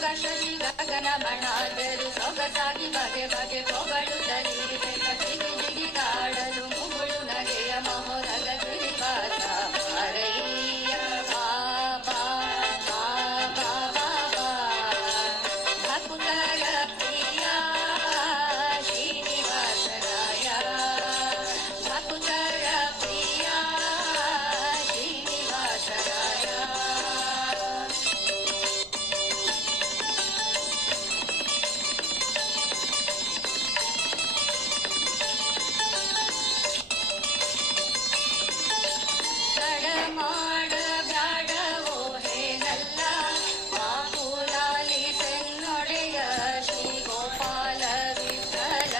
ಗಶಿ ಗಗನ ಬಣಾದರು ಸೊಗಸಾಗಿ ಬಗೆ ಬಗೆ ಪೊಗಳುತ್ತಲೇ ಜಿಗಿ ಜಿಗಿದಾಡಲು ಮುಗುಳು ನಗೆಯ ಮೊಹರಗ ಗಿರಿವಾಸ ಹರಯ್ಯ ಬಾಬಾ ಬಾಬಾ ಬಾಬಾ ಭಕ್ತರ ಪ್ರಿಯ ಶ್ರೀನಿವಾಸರಾಯ ಭಕ್ತರ ಪ್ರಿಯ ಶ್ರೀನಿವಾಸರಾಯ ಮಾಡ ಬ್ಯಾಡವೋ ಹೇನಲ್ಲ ಮಾಪುಲಾಲಿ ಸೆನ್ನೊಡೆಯ ಶ್ರೀ ಗೋಪಾಲ ವಿಠಲ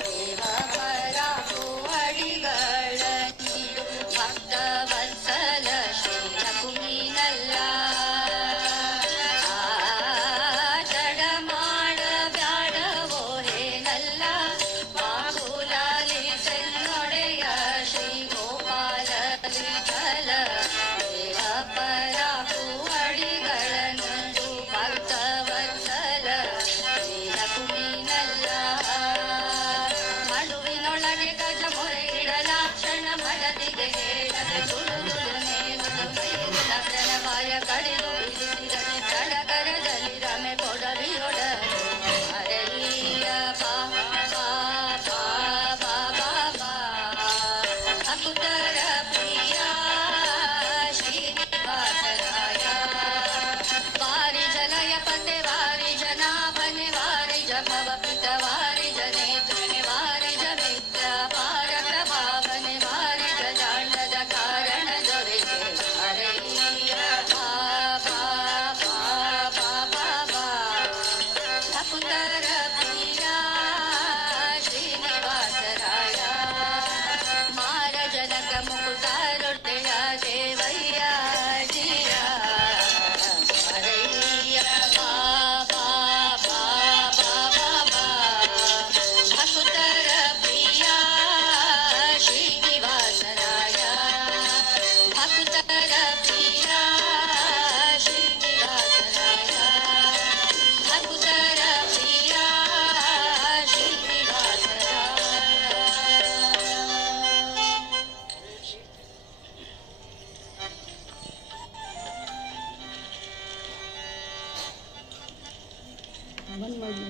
ದೇವ ಪರಾಕು ಅಡಿಗಳ ನೀಡು ಭಕ್ತ ವತ್ಸಲ ಶ್ರೀ ರಘುವೀನಲ್ಲ ತಡ ಮಾಡ ಬ್ಯಾಡವೋ ಹೇನಲ್ಲ ಮಾಪುಲಾಲಿ ಸೆನ್ನೊಡೆಯ ಶ್ರೀ ಗೋಪಾಲ ವಿಠಲ ದೇವ ಪರಾಕು ಅಡಿಗಳನ್ನೊಂದು ಭಕ್ತವತ್ಸಲ ಶ್ರೀ ರಘುವೀನಲ್ಲ ಮಡುವಿನೊಳಗೆ ಗಜ ಮೊರೆ ಇಡಲಾಕ್ಷಣ ಮಡದಿಗೆ ಹೇಳದೆ ಸುಡುಗುಡುನೆ ಪ್ರಣವಾಯ ಕಡಿದು ಬಿಡಿಸಿದರೆ ಸಡಗರದಲ್ಲಿ ರಮೆ ಕೊಡವಿಯೊಡ ಹರಯ್ಯ ಬಾಬಾ ಬಾಬಾ ಬಾಬಾ ಭಕ್ತರ ಪ್ರಿಯ ಶ್ರೀನಿವಾಸರಾಯ ವಾರಿ ಜಲಯ ಪತೆ ವಾರಿ ಜನಾಭನೆ ವಾರಿ ಜಭವ ಪಿತ ವಾರಿ ಜನೇತ್ರನೆ ವಾರಿ ಜಮಿತ್ರ ವಾರ ಪ್ರಭಾವನೆ ವಾರಿ ಜಜಾಂಡದ ಕಾರಣ ದೊರೆಗೆ ಹರಯ್ಯ ಬಾಬಾ ಬಾಬಾ ಬಾಬಾ ಭಕ್ತರ ಪ್ರಿಯ ಶ್ರೀನಿವಾಸರಾಯ ಮಾರ ಜನಕ ಮುಕುತಾರೊಡ್ಡೆಯ ದೇವಯ್ಯ ಜಿಯ ಹರಯ್ಯ ಬಾಬಾ ಬಾಬಾ ಬಾಬಾ ಭಕ್ತರ ಪ್ರಿಯ ಶ್ರೀನಿವಾಸರಾಯ ಭಕ್ತರ ಪ್ರಿಯ ಶ್ರೀನಿವಾಸರಾಯ ಭಕ್ತರ ಪ್ರಿಯ ಶ್ರೀನಿವಾಸರಾಯ ಬಂದ್ ಮಾಡಿ